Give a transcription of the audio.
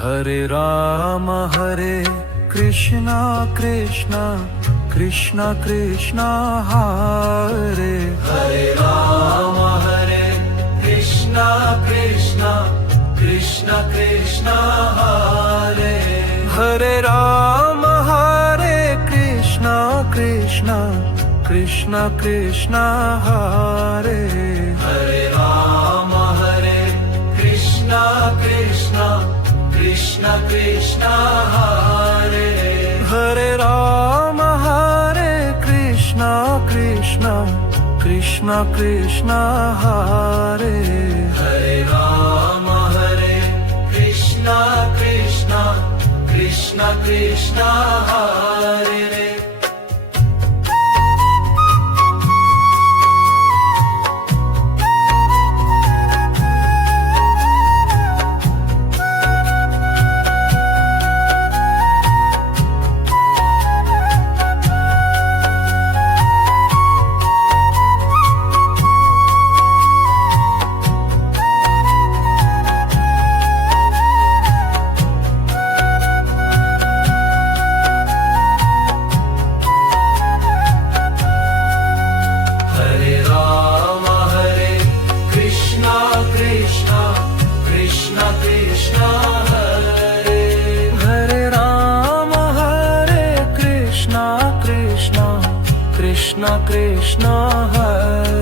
Hare Krishna Krishna Krishna Krishna Hare Hare Rama Krishna Krishna Krishna Krishna Hare Hare Rama Krishna Krishna Krishna Krishna Hare Hare Rama Krishna Krishna Krishna Krishna Hare Hare Rama Krishna Krishna Krishna Krishna Hare Hare Rama Krishna Krishna Krishna Krishna Hare Krishna Krishna Hare